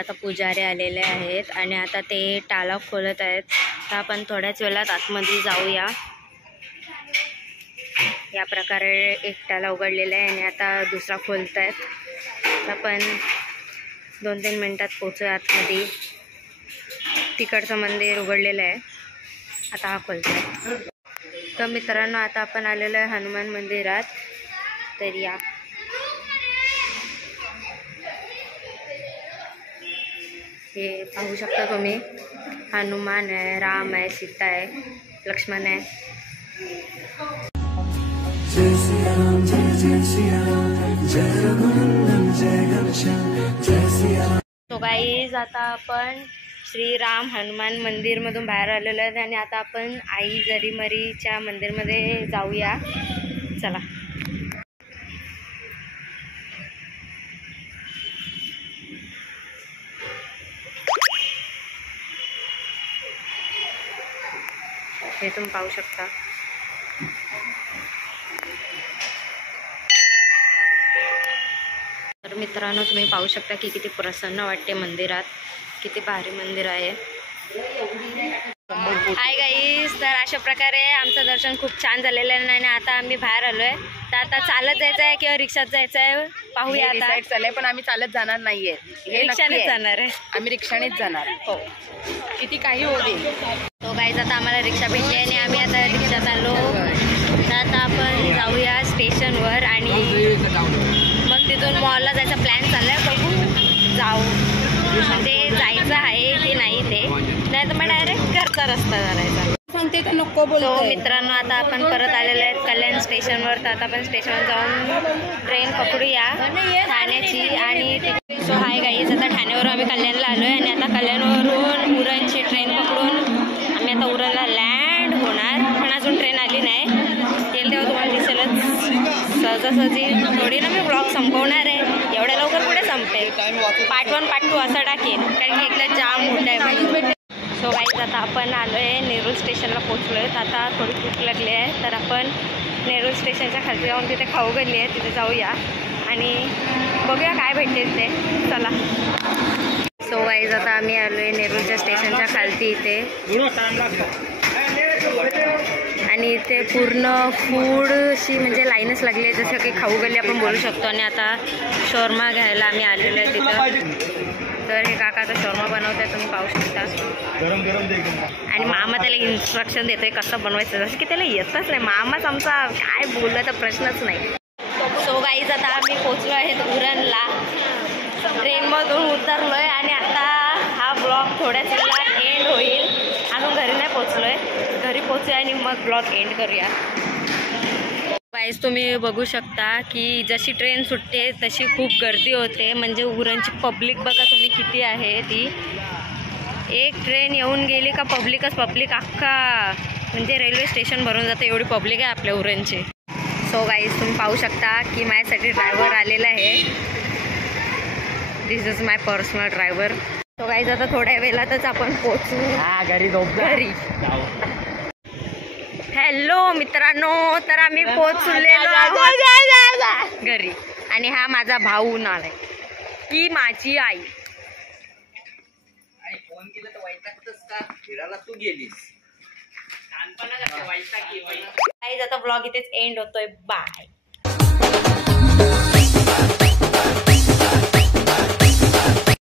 आता पुजारी आलेले आहेत आणि आता ते टाला खोलत आहेत. तर आपण थोड्याच वेळात आतमध्ये जाऊया. या प्रकारे एक टाला उघडलेला आहे आणि आता दुसरा खोलत आहेत. तर आपण 2-3 मिनिटात पोहोचूया आतमध्ये. तिकडचं मंदिर उघडलेलं आहे, आता हा खोलत आहे. तर मित्रांनो, आता आपण आलेलो आहे हनुमान मंदिरात. तर या हे पाहू शकता तुम्ही, हनुमान आहे, राम आहे, सीता आहे, लक्ष्मण आहे. तो गाईज आता आपण श्रीराम हनुमान मंदिरमधून बाहेर आलेलो आहे आणि आता आपण आई जरीमरीच्या मंदिरमध्ये जाऊया. चला. हे तुम्ही पाहू शकता. तर मित्रांनो, तुम्ही पाहू शकता की किती प्रसन्न वाटते मंदिरात. किती भारी मंदिर आहे. हाय गाईस, तर अशा प्रकारे आमचं दर्शन खूप छान झालेलं आहे आणि आता आम्ही बाहेर आलो आहे. तर आता चालत जायचं आहे किंवा रिक्षात जायचं आहे पाहूया. आता चाललंय, पण आम्ही चालत जाणार नाहीये, रिक्षानेच जाणार आहे. आम्ही रिक्षानेच जाणार. हो, किती काही होऊ दे. तो गाईज आता आम्हाला रिक्षा भेटली आणि आम्ही आता रिक्षात आलो. तर आता आपण जाऊया स्टेशनवर आणि मग तिथून मॉलला जायचा प्लॅन चाललाय. बघू जाऊ, म्हणजे जायचं आहे की नाही ते, नाही तर मग डायरेक्ट घरचा रस्ता करायचा. सांगते तर नको बोलतो. मित्रांनो, आता आपण परत आलेलो आहेत कल्याण स्टेशनवर. तर आता आपण स्टेशनवर जाऊन ट्रेन पकडूया ठाण्याची. आणि सो हाय गाईज, आता ठाण्यावरून आम्ही कल्याणला आलो आहे आणि आता कल्याणवरून उरणची ट्रेन पकडून आम्ही आता उरणला लँड होणार. पण अजून ट्रेन आली नाही. येईल तेव्हा तुम्हाला दिसेलच. सहजासहजी थोडी ना मी ब्लॉग संपवणार आहे, एवढ्या लवकर पुढे संपते. पार्ट 1 पार्ट 2 असं टाकेन, कारण की एकदा जाम मोठा आहे. सो गाईज, आता आपण आलो आहे नेरूळ स्टेशनला पोचलो आहे. आता थोडी भूक लागली आहे, तर आपण नेरूळ स्टेशनच्या खाली जाऊन तिथे खाऊ गल्ली आहे, तिथे जाऊया आणि बघूया काय भेटेल ते. चला. सो गाईज, आता आम्ही आलो आहे नेरूळच्या स्टेशनच्या खालती इथे आणि इथे पूर्ण फूडशी म्हणजे लाईनच लागली आहे, जसं की खाऊ गल्ली आपण बोलू शकतो. आणि आता शॉर्मा घ्यायला आम्ही आलेलो आहे तिथं. तर हे काका आता शॉर्मा बनवतात, तुम्ही पाहू शकता. आणि मामा त्याला इन्स्ट्रक्शन देतोय कसं बनवायचं, जसं की त्याला येतच नाही. मामाच आमचा काय बोलला तर प्रश्नच नाही. सो गाईज, आता आम्ही पोचलो आहेत उरणला. ट्रेनमधून उतरलो आहे आणि आता हा ब्लॉग थोड्याच वेळात एंड होईल. अजून घरी नाही पोचलो आहे, घरी पोचूया आणि मग ब्लॉग एंड करूया. गाईज, तुम्ही बघू शकता की जशी ट्रेन सुटते तशी खूप गर्दी होते. म्हणजे उरणची पब्लिक बघा तुम्ही किती आहे ती. एक ट्रेन येऊन गेली का पब्लिकच पब्लिक, अख्खा म्हणजे रेल्वे स्टेशन भरून जातं, एवढी पब्लिक आहे आपल्या उरणची. सो गाईज, तुम्ही पाहू शकता की माझ्यासाठी ड्रायव्हर आलेला आहे. This is my personal driver. So guys, आता थोड्या वेळातच आपण पोचू घरी. हॅलो मित्रांनो, तर आम्ही पोचलेलो आहोत घरी आणि हा माझा भाऊ नालाय, ही माझी आई. फोन केला तर वैतागतच का? फिरायला तू गेलीस. आता ब्लॉग इथेच एंड होतोय. बाय.